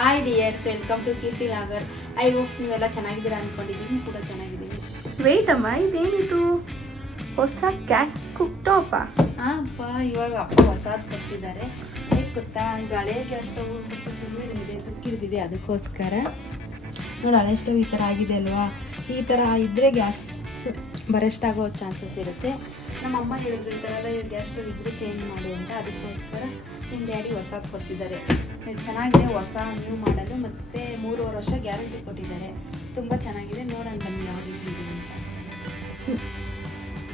Hi dears welcome to Keerthi vlogger I hope ನೀವೆಲ್ಲ ಚೆನ್ನಾಗಿದ್ದೀರಾ ಅನ್ಕೊಂಡಿದ್ದೀನಿ ಕೂಡ ಚೆನ್ನಾಗಿದ್ದೀನಿ. ವೆಯ್ಟ್ ಅಮ್ಮ ಇದೇನಿದು? ಹೊಸ ಗ್ಯಾಸ್ ಕುಕ್ ಟಾಪಾ ಅಪ್ಪ ಇವಾಗ ಅಪ್ಪ ಹೊಸದು ಕರೆಸಿದ್ದಾರೆ ಹೇಗೆ ಗೊತ್ತಾ? ಹಳೆ ಗ್ಯಾಸ್ ಸ್ಟವ್ ಸ್ವಲ್ಪ ತುಕ್ಕಿಡ್ದಿದೆ ಅದಕ್ಕೋಸ್ಕರ. ನೋಡಿ ಹಳೆ ಸ್ಟವ್ ಈ ಥರ ಆಗಿದೆ ಅಲ್ವಾ? ಈ ಥರ ಇದ್ದರೆ ಗ್ಯಾಸ್ ಬರೆಸ್ಟ್ ಆಗೋ ಚಾನ್ಸಸ್ ಇರುತ್ತೆ. ನಮ್ಮ ಅಮ್ಮ ಹೇಳಿದ್ರು ಈ ಥರ ಎಲ್ಲ ಗ್ಯಾಸ್ ಸ್ಟವ್ ಚೇಂಜ್ ಮಾಡಿ ಅಂತ. ಅದಕ್ಕೋಸ್ಕರ ನಿಮ್ಮ ಡ್ಯಾಡಿ ಹೊಸದು ಕೊಡ್ತಿದ್ದಾರೆ ಚೆನ್ನಾಗಿದೆ, ಹೊಸ ನ್ಯೂ ಮಾಡಲು ಮತ್ತು ಮೂರುವರೆ ವರ್ಷ ಗ್ಯಾರಂಟಿ ಕೊಟ್ಟಿದ್ದಾರೆ. ತುಂಬ ಚೆನ್ನಾಗಿದೆ. ನೋಡೋಣ ಬನ್ನಿ ಯಾವ ರೀತಿ ಇದೆ ಅಂತ.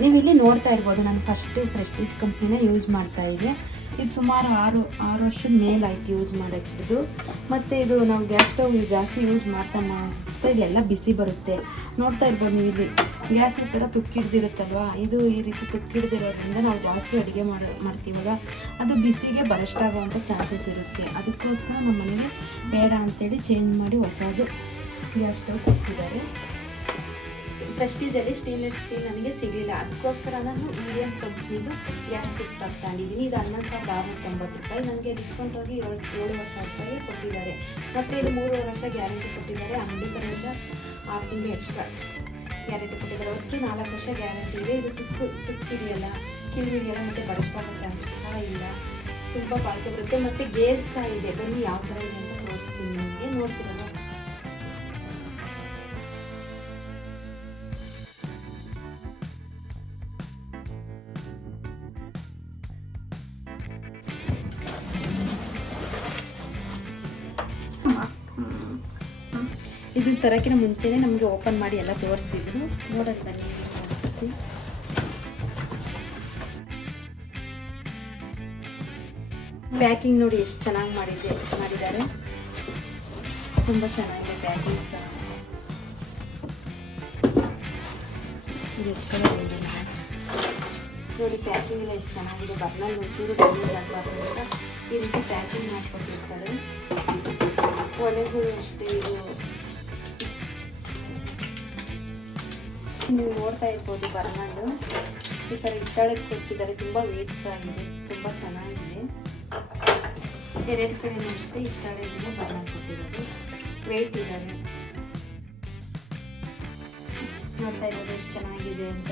ನೀವು ಇಲ್ಲಿ ನೋಡ್ತಾ ಇರ್ಬೋದು, ನಾನು ಫಸ್ಟು ಪ್ರೆಸ್ಟೀಜ್ ಕಂಪ್ನಿನ ಯೂಸ್ ಮಾಡ್ತಾ ಇದ್ದೆ. ಇದು ಸುಮಾರು ಆರು ಆರು ವರ್ಷದ ಮೇಲಾಯ್ತು ಯೂಸ್ ಮಾಡೋಕ್ಕೆ ಮತ್ತು ಇದು ನಾವು ಗ್ಯಾಸ್ ಸ್ಟವ್ ಜಾಸ್ತಿ ಯೂಸ್ ಮಾಡ್ತಾ ಮಾಡ್ತಾ ಇದೆಲ್ಲ ಬಿಸಿ ಬರುತ್ತೆ. ನೋಡ್ತಾ ಇರ್ಬೋದು ನೀವು ಇಲ್ಲಿ. ಗ್ಯಾಸ್ ಥರ ತುಕ್ಕಿಡ್ದಿರುತ್ತಲ್ವಾ? ಇದು ಈ ರೀತಿ ತುಕ್ಕಿಡ್ದಿರೋದ್ರಿಂದ ನಾವು ಜಾಸ್ತಿ ಅಡುಗೆ ಮಾಡ, ಮಾಡ್ತೀವಲ್ಲ, ಅದು ಬಿಸಿಗೆ ಬರಷ್ಟಾಗುವಂಥ ಚಾನ್ಸಸ್ ಇರುತ್ತೆ. ಅದಕ್ಕೋಸ್ಕರ ನಮ್ಮ ಮನೇಲಿ ಬೇಡ ಅಂತೇಳಿ ಚೇಂಜ್ ಮಾಡಿ ಹೊಸದು ಗ್ಯಾಸ್ ಸ್ಟವ್ ಕೊಡಿಸಿದ್ದಾರೆ. ಪ್ರೆಸ್ಟೀಜಲ್ಲಿ ಸ್ಟೇನ್ಲೆಸ್ ಸ್ಟೀಲ್ ನನಗೆ ಸಿಗಲಿಲ್ಲ. ಅದಕ್ಕೋಸ್ಕರ ನಾನು ಮೀಡಿಯಂ ಕಂಪ್ನಿದು ಗ್ಯಾಸ್ ಕುಕ್ ತಗೊಂಡಿದ್ದೀನಿ. ಇದು ಹನ್ನೊಂದು ಸಾವಿರದ ಆರುನೂರ ತೊಂಬತ್ತು ರೂಪಾಯಿ. ನನಗೆ ಡಿಸ್ಕೌಂಟ್ ಹೋಗಿ ಏಳು ಏಳುವರೆ ಸಾವಿರ ರೂಪಾಯಿ ಕೊಟ್ಟಿದ್ದಾರೆ. ಮತ್ತು ಇದು ಮೂರುವರೆ ವರ್ಷ ಗ್ಯಾರಂಟಿ ಕೊಟ್ಟಿದ್ದಾರೆ. ಅಂಗಡಿ ಕಡೆಯಿಂದ ಆರು ತಿಂಗಳು ಎಕ್ಸ್ಟ್ರಾ ಗ್ಯಾರಂಟಿ ಕೊಟ್ಟಿದ್ದಾರೆ. ಒಟ್ಟು ನಾಲ್ಕು ವರ್ಷ ಗ್ಯಾರಂಟಿ ಇದೆ. ಇದು ತುಕ್ಕು, ತುಕ್ಕಿಡಿಯಲ್ಲ ಕಿಲ್ಬಿಡಿಯಲ್ಲ ಮತ್ತು ಬರಷ್ಟಾಗೋ ಚಾನ್ಸಸ್ ಸಹ ಇಲ್ಲ. ತುಂಬ ಬಾಳಿಕೆ ಬರುತ್ತೆ ಮತ್ತು ಗೇಸ್ ಸಹ ಇದೆ. ಬನ್ನಿ, ಯಾವ ಥರ ಇದೆ ಅಂತ ತೋರಿಸ್ತೀನಿ ನಿಮಗೆ. ನೋಡ್ತಿರಲ್ಲ ಇದನ್ನ ತರೋಕ್ಕಿಂತ ಮುಂಚೆನೇ ನಮಗೆ ಓಪನ್ ಮಾಡಿ ಎಲ್ಲ ತೋರಿಸಿದ್ರು. ನೋಡೋಣ ಬನ್ನಿ. ಪ್ಯಾಕಿಂಗ್ ನೋಡಿ ಎಷ್ಟು ಚೆನ್ನಾಗಿ ಮಾಡಿದೆ ಮಾಡಿದ್ದಾರೆ. ತುಂಬ ಚೆನ್ನಾಗಿದೆ ಪ್ಯಾಕಿಂಗ್ ಸಹ. ನೋಡಿ. ಪ್ಯಾಕಿಂಗ್ ಎಲ್ಲ ಎಷ್ಟು ಚೆನ್ನಾಗಿದೆ. ಬರ್ನಲ್ಲಿ ಒಂಚೂರು ಡ್ಯಾಮೇಜ್ ಆಗಬಾರ್ದು ಅಂತ ಈ ರೀತಿ ಪ್ಯಾಕಿಂಗ್ ಮಾಡಿಕೊಟ್ಟಿರ್ತಾರೆ. ಕೊನೆಗೂ ಅಷ್ಟೇ ಇದು. ನೀವು ನೋಡ್ತಾ ಇರ್ಬೋದು ಬರ್ನಾಡು. ಈ ಥರ ಹಿತ್ತಾಳೆಗೆ ಕೊಟ್ಟಿದ್ದಾರೆ. ತುಂಬ ವೇಟ್ಸ್ ಆಗಿದೆ. ತುಂಬ ಚೆನ್ನಾಗಿದೆ. ಎರಡು ಕಡೆ ಅಷ್ಟೇ ಹಿತ್ತಾಳೆಯಿಂದ ಬರ್ನಾಡ್ ಕೊಟ್ಟಿದ್ದಾರೆ. ವೇಟ್ ಇದ್ದಾವೆ ನೋಡ್ತಾ ಇರೋದು ಎಷ್ಟು ಚೆನ್ನಾಗಿದೆ ಅಂತ.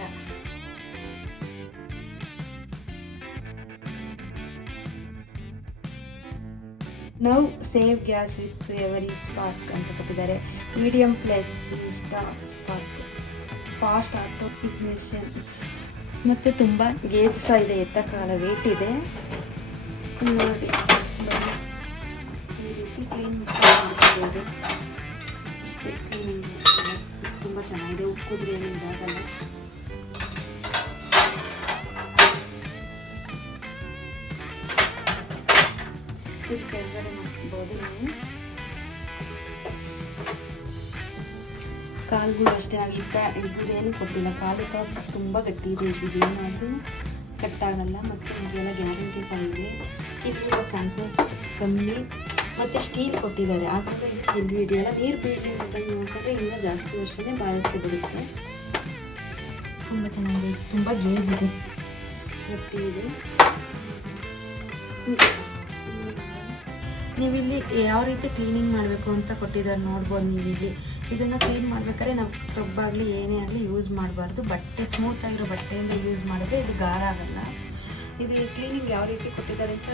Now save gas with every spark ಅಂತ ಕೊಟ್ಟಿದ್ದಾರೆ. Medium plus spark fast auto ignition ಮತ್ತು ತುಂಬ ಗೇಜ್ ಸಹ ಇದೆ ಕಾಲ ವೇಟ್ ಇದೆ. ನೋಡಿ. ಈ ರೀತಿ ಕ್ಲೀನ್ ಮಾಡ್ಬೋದು ಅಷ್ಟೇ ಕ್ಲೀನ್ ತುಂಬ ಚೆನ್ನಾಗಿದೆ ಉಕ್ಕಿದ್ರೆ ಏನು ಇದಾಗಲ್ಲ. ಇದು ಕೆಳಗಡೆ ನೀವು. ಕಾಲ್ಗಳು ಅಷ್ಟೇ ಇದ್ದ ಇದ್ರದ್ದೇನು ಕೊಟ್ಟಿಲ್ಲ. ಕಾಲು ತ ತುಂಬ ಗಟ್ಟಿ ಇದೆ. ಇದೇನಾದರೂ ಕಟ್ಟಾಗಲ್ಲ ಮತ್ತು ಇದೆಲ್ಲ ಗ್ಯಾರಂಟಿ ಸಹ ಇದೆ. ಕಿಲ್ಬಿಡೋ ಚಾನ್ಸಸ್ ಕಮ್ಮಿ. ಮತ್ತು ಸ್ಟೀಲ್ ಕೊಟ್ಟಿದ್ದಾರೆ. ಆದ್ದರಿಂದ ಇದು ಕಿಲ್ಬಿ ಹಿಡಿಯಲ್ಲ. ನೀರು ಬೀಳಿ ಅಂತ ನೋಡಿಕೊಂಡ್ರೆ ಇನ್ನೂ ಜಾಸ್ತಿ ವರ್ಷವೇ ಬಾಳಿಕೆ ಬರುತ್ತೆ. ತುಂಬ ಚೆನ್ನಾಗಿದೆ. ತುಂಬ ಗೇಜ್ ಇದೆ. ಗಟ್ಟಿ ಇದೆ. ನೀವಿಲ್ಲಿ ಯಾವ ರೀತಿ ಕ್ಲೀನಿಂಗ್ ಮಾಡಬೇಕು ಅಂತ ಕೊಟ್ಟಿದ್ದಾರೆ ನೋಡ್ಬೋದು ನೀವಿಲ್ಲಿ. ಇದನ್ನು ಕ್ಲೀನ್ ಮಾಡ್ಬೇಕಾದ್ರೆ ನಾವು ಸ್ಕ್ರಬ್ ಆಗಲಿ, ಏನೇ ಆಗಲಿ ಯೂಸ್ ಮಾಡಬಾರ್ದು. ಬಟ್ಟೆ ಸ್ಮೂತ್ ಆಗಿರೋ ಬಟ್ಟೆಯಿಂದ ಯೂಸ್ ಮಾಡಿದ್ರೆ ಇದು ಗಾರ ಆಗಲ್ಲ. ಇದು ಕ್ಲೀನಿಂಗ್ ಯಾವ ರೀತಿ ಕೊಟ್ಟಿದ್ದಾರೆ ಅಂತ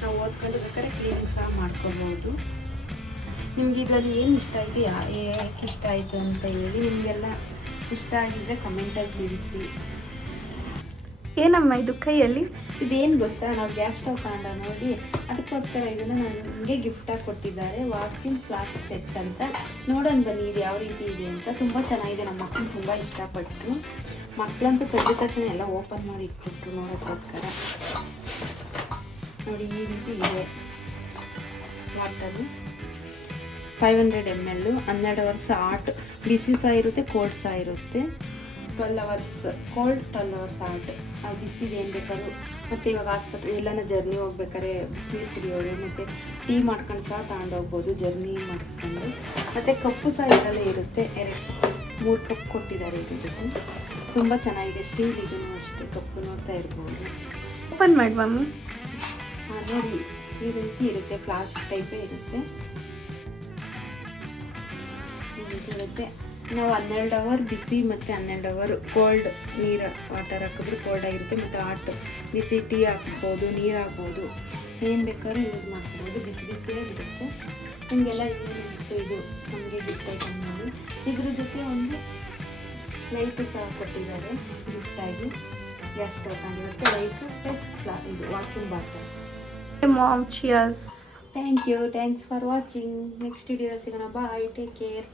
ನಾವು ಓದ್ಕೊಂಡು ಬೇಕಾದ್ರೆ ಕ್ಲೀನಿಂಗ್ ಸಹ ಮಾಡ್ಕೊಬೋದು. ನಿಮ್ಗೆ ಇದರಲ್ಲಿ ಏನು ಇಷ್ಟ ಆಯಿತು ಯಾಕೆ ಇಷ್ಟ ಆಯಿತು ಅಂತ ಹೇಳಿ ನಿಮಗೆಲ್ಲ ಇಷ್ಟ ಆಗಿದ್ದರೆ ಕಮೆಂಟಲ್ಲಿ ತಿಳಿಸಿ. ಏನಮ್ಮ ಇದು ಕೈಯಲ್ಲಿ? ಇದೇನು ಗೊತ್ತಾ? ನಾವು ಗ್ಯಾಸ್ ಸ್ಟವ್ ಕಾಂಡ ನೋಡಿ, ಅದಕ್ಕೋಸ್ಕರ ಇದನ್ನು ನನಗೆ ಗಿಫ್ಟಾಗಿ ಕೊಟ್ಟಿದ್ದಾರೆ. ವಾಕಿಂಗ್ ಫ್ಲಾಸ್ಕ್ ಸೆಟ್ ಅಂತ. ನೋಡೋಣ ಬನ್ನಿ, ಇದು ಯಾವ ರೀತಿ ಇದೆ ಅಂತ. ತುಂಬ ಚೆನ್ನಾಗಿದೆ. ನಮ್ಮ ಮಕ್ಕಳು ತುಂಬ ಇಷ್ಟಪಟ್ಟರು ಮಕ್ಕಳಂತೂ ತೆಗೆದ ತಕ್ಷಣ ಎಲ್ಲ ಓಪನ್ ಮಾಡಿ ಇಟ್ಬಿಟ್ರು ನೋಡೋಕ್ಕೋಸ್ಕರ. ನೋಡಿ, ಈ ರೀತಿ ಇದೆ. ವಾಟರು ಫೈವ್ ಹಂಡ್ರೆಡ್ ಎಂ ಎಲ್ಲು ಹನ್ನೆರಡು ವರ್ಷ ಆಟ್ ಬಿಸಿ ಸಹ ಇರುತ್ತೆ ಕೋಲ್ಡ್ ಸಹ ಇರುತ್ತೆ. Twelve hours cold twelve hours ಆಗುತ್ತೆ ಆ ಬಿಸಿದು ಏನು ಬೇಕಾದ್ರೂ. ಮತ್ತು ಇವಾಗ ಆಸ್ಪತ್ರೆ ಎಲ್ಲನ ಜರ್ನಿ ಹೋಗ್ಬೇಕಾದ್ರೆ ಬಿಸಿನೀರು ಕುಡಿಯೋರು ಮತ್ತು ಟೀ ಮಾಡ್ಕೊಂಡು ಸಹ ತಗೊಂಡೋಗ್ಬೋದು ಜರ್ನಿ ಮಾಡ್ಕೊಂಡು. ಮತ್ತು ಕಪ್ಪು ಸಹ ಇದರಲ್ಲೇ ಇರುತ್ತೆ. ಎರಡು ಮೂರು ಕಪ್ ಕೊಟ್ಟಿದ್ದಾರೆ ಇದ್ರ ಜೊತೆ. ತುಂಬ ಚೆನ್ನಾಗಿದೆ ಸ್ಟೀಲ್ ಇದೂ ಅಷ್ಟೇ ಕಪ್ಪು ನೋಡ್ತಾ ಇರ್ಬೋದು. ಓಪನ್ ಮಾಡಿ ಮಮ್ಮಿ ನೋಡಿ. ಈ ರೀತಿ ಇರುತ್ತೆ ಪ್ಲಾಸ್ಟಿಕ್ ಟೈಪೇ ಇರುತ್ತೆ. ಇರುತ್ತೆ ನಾವು ಹನ್ನೆರಡು ಅವರ್ ಬಿಸಿ ಮತ್ತು ಹನ್ನೆರಡು ಅವರ್ ಕೋಲ್ಡ್ ನೀರು ವಾಟರ್ ಹಾಕಿದ್ರೆ ಕೋಲ್ಡ್ ಆಗಿರುತ್ತೆ ಮತ್ತು ಹಾಟ್ ಬಿಸಿ ಟೀ ಹಾಕ್ಬೋದು ನೀರು ಹಾಕ್ಬೋದು. ಏನು ಬೇಕಾದ್ರೂ ಯೂಸ್ ಮಾಡ್ಕೊಬೋದು. ಬಿಸಿ ಬಿಸಿಯಾಗಿರುತ್ತೆ. ನಿಮಗೆಲ್ಲ ಅನಿಸ್ತು ಇದು? ನಮಗೆ ಗಿಫ್ಟ್ ಐಟಮ್ ಮಾಡಿ ಇದ್ರ ಜೊತೆ ಒಂದು ಲೈಫ್ ಸಹ ಕೊಟ್ಟಿದ್ದಾರೆ. ಗಿಫ್ಟಾಗಿ ಗ್ಯಾಸ್ ಸ್ಟವ್ ತಂದಿರುತ್ತೆ ಲೈಫ್ ಪ್ಲಸ್ ಫ್ಲಾ ಇದು walking bottle mom cheers thank you thanks for watching next ವಿಡಿಯೋದಲ್ಲಿ ಸಿಗೋಣ. Bye take care